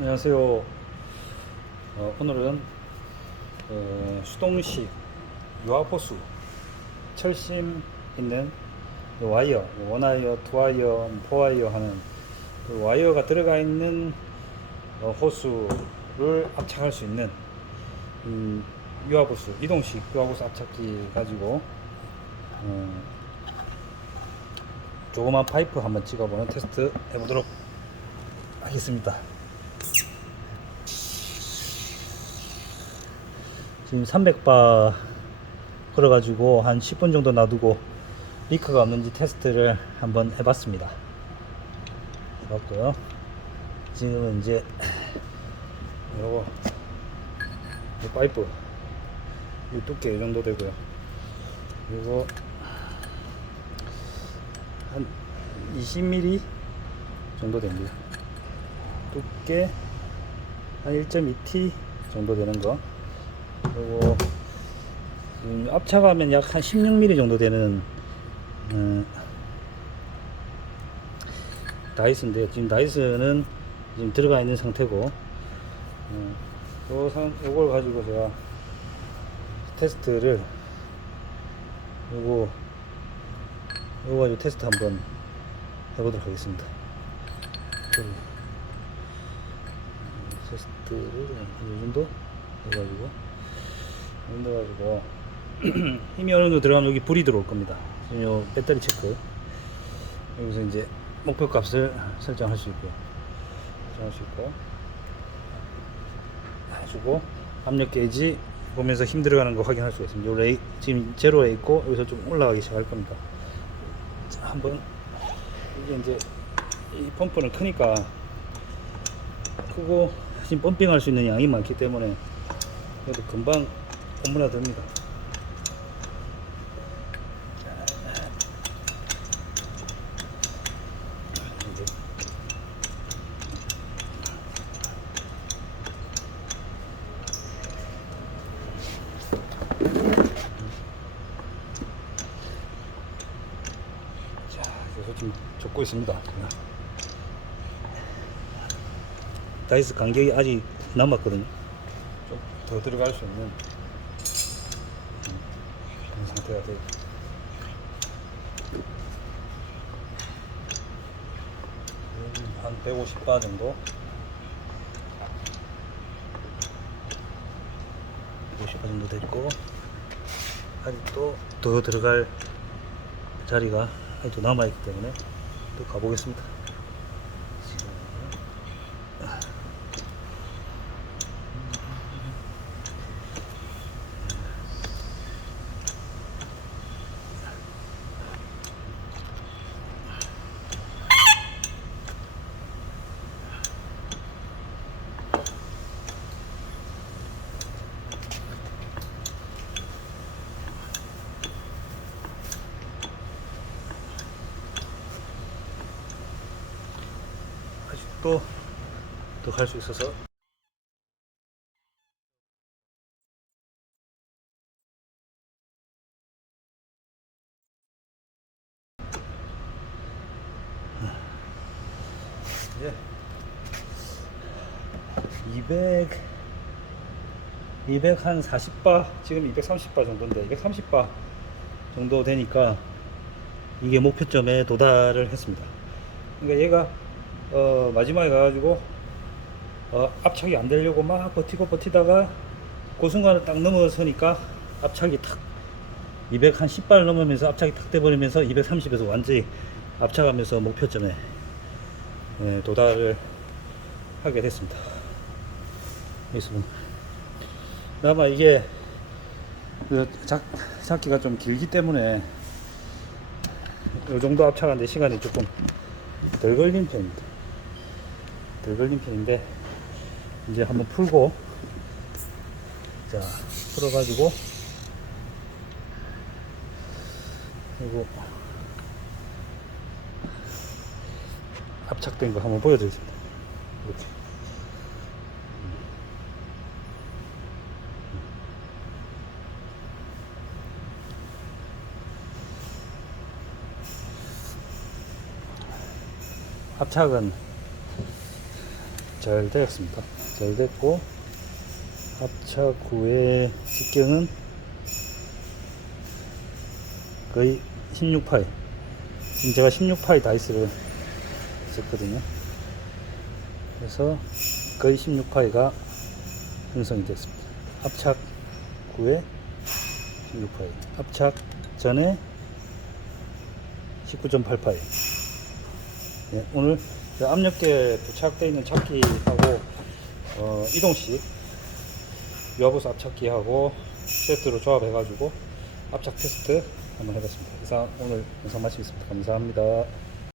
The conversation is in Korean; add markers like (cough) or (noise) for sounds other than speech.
안녕하세요. 어, 오늘은 어, 수동식 유아보수 철심 있는 이 와이어, 원와이어, 투와이어, 포와이어 하는 그 와이어가 들어가 있는 어, 호수를 압착할 수 있는 음, 유아보수, 이동식 유아보수 압착기 가지고 어, 조그만 파이프 한번 찍어보는 테스트 해보도록 하겠습니다. 지금 300바 걸어가지고 한 10분 정도 놔두고 리크가 없는지 테스트를 한번 해봤습니다. 해봤고요. 지금은 이제 요거 이 파이프 이 두께 이 정도 되고요. 그리고 한 20mm 정도 됩니다. 두께 한 1.2T 정도 되는 거. 그리고 음, 압착하면 약 한 16mm 정도 되는 음, 다이스인데요. 지금 다이스는 지금 들어가 있는 상태고 상, 요걸 가지고 제가 테스트를 요거 요거 가지고 테스트 한번 해보도록 하겠습니다. 좀, 음, 테스트를 이 정도 해가지고 만들어가지고 (clears throat) 힘이 어느 정도 들어가면 여기 불이 들어올 겁니다. 지금 요 배터리 체크 여기서 이제 목표 값을 설정할 수 있고요. 설정할 수 있고 해주고 압력 게이지 보면서 힘 들어가는 거 확인할 수가 있습니다. 요 레이 지금 제로에 있고 여기서 좀 올라가기 시작할 겁니다. 자, 한번 이게 이제 이 펌프는 크니까 크고 지금 펌핑할 수 있는 양이 많기 때문에 그래도 금방 오므라듭니다. 이제 자, 그래서 지금 젓고 있습니다. 다이스 간격이 아직 남았거든요. 좀 더 들어갈 수 있는 상태가 돼요. 음, 한 150바 정도 150바 정도 됐고 아직도 더 들어갈 자리가 아직도 남아 있기 때문에 또 가보겠습니다 지금 아직도 더갈수 있어서 예. 200 200 한 40바 지금 230바 정도인데 230바 정도 되니까 이게 목표점에 도달을 했습니다. 그러니까 얘가 어, 마지막에 가가지고 어, 압착이 안 되려고 막 버티고 버티다가 그 순간을 딱 넘어서니까 압착이 탁 200 한 10발 넘으면서 압착이 탁 돼버리면서 230에서 완전히 압착하면서 목표점에 예, 도달을 하게 됐습니다. 있으면 아마 이게 그 작, 작기가 좀 길기 때문에 이 정도 압착하는데 시간이 조금 덜 걸린 편입니다. 덜 걸린 편인데 이제 한번 풀고 자 풀어가지고 그리고 압착된 거 한번 보여드리겠습니다. 이렇게. 압착은 자 잘 되었습니다. 잘 됐고 후에 직경은 거의 16파이 지금 제가 16파이 다이스를 썼거든요. 그래서 거의 16파이가 형성이 됐습니다. 합착 후에 16파이 합착 전에 19.8파이 네, 오늘 그 압력계 부착되어 있는 차키하고 어, 이동식 유아부스 앞차키하고 세트로 조합해가지고 압착 테스트 한번 해봤습니다. 이상 오늘 영상 마치겠습니다. 감사합니다.